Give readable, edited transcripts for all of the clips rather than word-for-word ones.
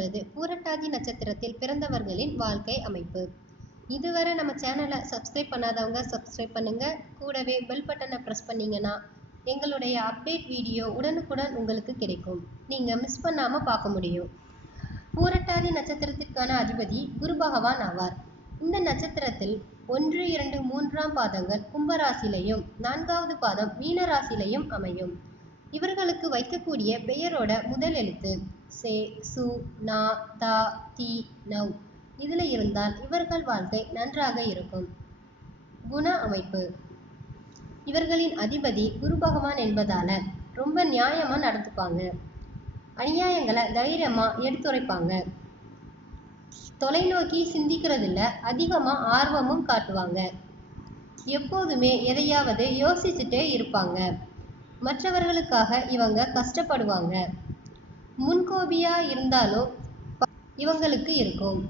போகிறது பூரட்டாதி நட்சத்திரத்தில் பிறந்தவர்களின் வாழ்க்கை அமைப்பு. இதுவரை நம்ம சேனலை சப்ஸ்கிரைப் பண்ணாதவங்க சப்ஸ்கிரைப் பண்ணுங்க. கூடவே பெல் பட்டனை ப்ரெஸ் பண்ணீங்கன்னா எங்களுடைய அப்டேட் வீடியோ உடனுக்குடன் உங்களுக்கு கிடைக்கும். நீங்க மிஸ் பண்ணாம பார்க்க முடியும். பூரட்டாதி நட்சத்திரத்திற்கான அதிபதி குரு பகவான் ஆவார். இந்த நட்சத்திரத்தில் 1, 2, 3ஆம் பாதங்கள் கும்பராசிலையும் 4வது பாதம் மீன ராசிலையும் அமையும். இவர்களுக்கு வைக்கக்கூடிய பெயரோட முதல் எழுத்து சே, சு, நா, தா, தி, நவ் இதுல இருந்தால் இவர்கள் வாழ்க்கை நன்றாக இருக்கும். குண அமைப்பு. இவர்களின் அதிபதி குரு பகவான் என்பதால ரொம்ப நியாயமா நடந்துப்பாங்க. அநியாயங்களை தைரியமா எடுத்துரைப்பாங்க. தொலைநோக்கி சிந்திக்கிறதுல அதிகமா ஆர்வமும் காட்டுவாங்க. எப்போதுமே எதையாவது யோசிச்சுட்டே இருப்பாங்க. மற்றவர்களுக்காக இவங்க கஷ்டப்படுவாங்க. முன்கோபியா இருந்தாலும் இவங்களுக்கு இருக்கும்.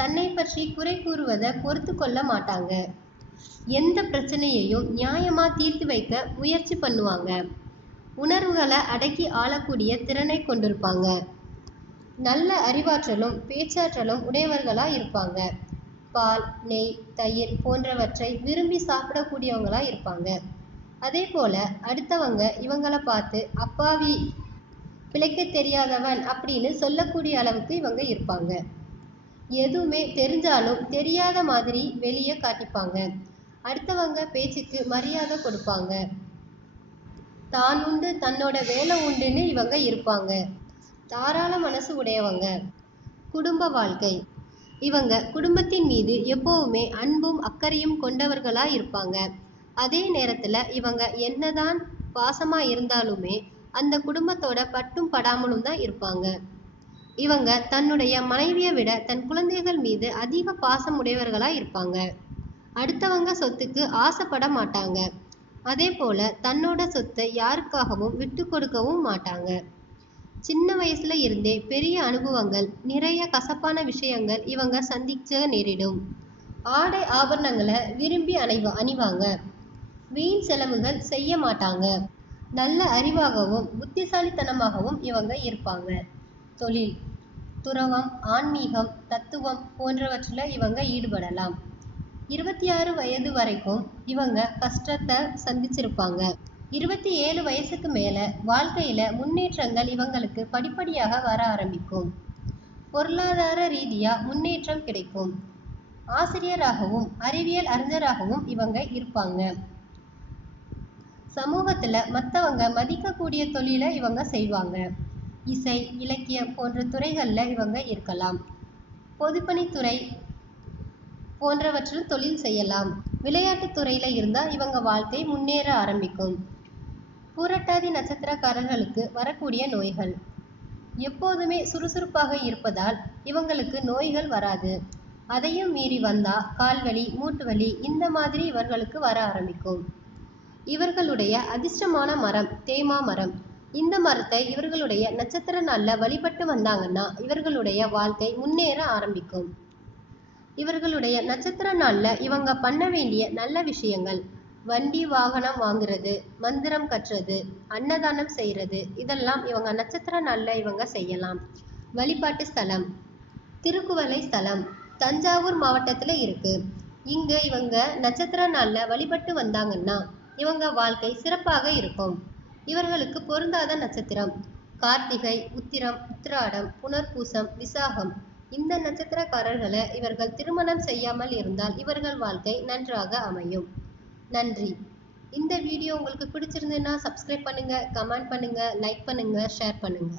தன்னை பற்றி குறை கூறுவதை பொறுத்து கொள்ள மாட்டாங்க. எந்த பிரச்சனையையும் நியாயமா தீர்த்து வைக்க முயற்சி பண்ணுவாங்க. உணர்வுகளை அடக்கி ஆளக்கூடிய திறனை கொண்டிருப்பாங்க. நல்ல அறிவாற்றலும் பேச்சாற்றலும் உடையவர்களா இருப்பாங்க. பால், நெய், தயிர் போன்றவற்றை விரும்பி சாப்பிடக்கூடியவங்களா இருப்பாங்க. அதே போல அடுத்தவங்க இவங்களை பார்த்து அப்பாவி, பிழைக்க தெரியாதவன் அப்படின்னு சொல்லக்கூடிய அளவுக்கு இவங்க இருப்பாங்க. எதுவுமே தெரிஞ்சாலும் தெரியாத மாதிரி வெளியே காட்டிப்பாங்க. அடுத்தவங்க பேச்சுக்கு மரியாதை கொடுப்பாங்க. தான் உண்டு தன்னோட வேலை உண்டுன்னு இவங்க இருப்பாங்க. தாராள மனசு உடையவங்க. குடும்ப வாழ்க்கை. இவங்க குடும்பத்தின் மீது எப்பவுமே அன்பும் அக்கறையும் கொண்டவர்களா இருப்பாங்க. அதே நேரத்துல இவங்க என்னதான் பாசமா இருந்தாலுமே அந்த குடும்பத்தோட பட்டும் படாமலும் தான் இருப்பாங்க. இவங்க தன்னுடைய மனைவியை விட தன் குழந்தைகள் மீது அதிக பாசம் உடையவர்களா இருப்பாங்க. அடுத்தவங்க சொத்துக்கு ஆசைப்பட மாட்டாங்க. அதே போல தன்னோட சொத்தை யாருக்காகவும் விட்டு கொடுக்கவும் மாட்டாங்க. சின்ன வயசுல இருந்தே பெரிய அனுபவங்கள், நிறைய கசப்பான விஷயங்கள் இவங்க சந்திக்க நேரிடும். ஆடை ஆபரணங்களை விரும்பி அணிவாங்க. வீண் செலவுகள் செய்ய மாட்டாங்க. நல்ல அறிவாகவும் புத்திசாலித்தனமாகவும் இவங்க இருப்பாங்க. தொழில், துறவம், ஆன்மீகம், தத்துவம் போன்றவற்றில் இவங்க ஈடுபடலாம். 26 வயது வரைக்கும் இவங்க கஷ்டத்தை சந்திச்சிருப்பாங்க. 27 வயசுக்கு மேல வாழ்க்கையில முன்னேற்றங்கள் இவங்களுக்கு படிப்படியாக வர ஆரம்பிக்கும். பொருளாதார ரீதியா முன்னேற்றம் கிடைக்கும். ஆசிரியராகவும் அறிவியல் அறிஞராகவும் இவங்க இருப்பாங்க. சமூகத்துல மற்றவங்க மதிக்கக்கூடிய தொழிலை இவங்க செய்வாங்க. இசை, இலக்கியம் போன்ற துறைகள்ல இவங்க இருக்கலாம். பொதுப்பணித்துறை போன்றவற்றில் தொழில் செய்யலாம். விளையாட்டுத் துறையில இருந்தா இவங்க வாழ்க்கை முன்னேற ஆரம்பிக்கும். பூரட்டாதி நட்சத்திரக்காரர்களுக்கு வரக்கூடிய நோய்கள். எப்போதுமே சுறுசுறுப்பாக இருப்பதால் இவங்களுக்கு நோய்கள் வராது. அதையும் மீறி வந்தா கால்வலி, மூட்டுவலி இந்த மாதிரி இவர்களுக்கு வர ஆரம்பிக்கும். இவர்களுடைய அதிர்ஷ்டமான மரம் தேமா மரம். இந்த மரத்தை இவர்களுடைய நட்சத்திர நாள்ல வழிபட்டு வந்தாங்கன்னா இவர்களுடைய வாழ்க்கை முன்னேற ஆரம்பிக்கும். இவர்களுடைய நட்சத்திர நாள்ல இவங்க பண்ண வேண்டிய நல்ல விஷயங்கள்: வண்டி வாகனம் வாங்குறது, மந்திரம் கற்றது, அன்னதானம் செய்யறது இதெல்லாம் இவங்க நட்சத்திர நாள்ல இவங்க செய்யலாம். வழிபாட்டு ஸ்தலம் திருக்குவளை ஸ்தலம் தஞ்சாவூர் மாவட்டத்துல இருக்கு. இங்க இவங்க நட்சத்திர நாள்ல வழிபட்டு வந்தாங்கன்னா இவங்க வாழ்க்கை சிறப்பாக இருக்கும். இவர்களுக்கு பொருந்தாத நட்சத்திரம் கார்த்திகை, உத்திரம், உத்திராடம், புனர்பூசம், விசாகம். இந்த நட்சத்திரக்காரர்களை இவர்கள் திருமணம் செய்யாமல் இருந்தால் இவர்கள் வாழ்க்கை நன்றாக அமையும். நன்றி. இந்த வீடியோ உங்களுக்கு பிடிச்சிருந்ததுன்னா சப்ஸ்கிரைப் பண்ணுங்க, கமெண்ட் பண்ணுங்க, லைக் பண்ணுங்க, ஷேர் பண்ணுங்க.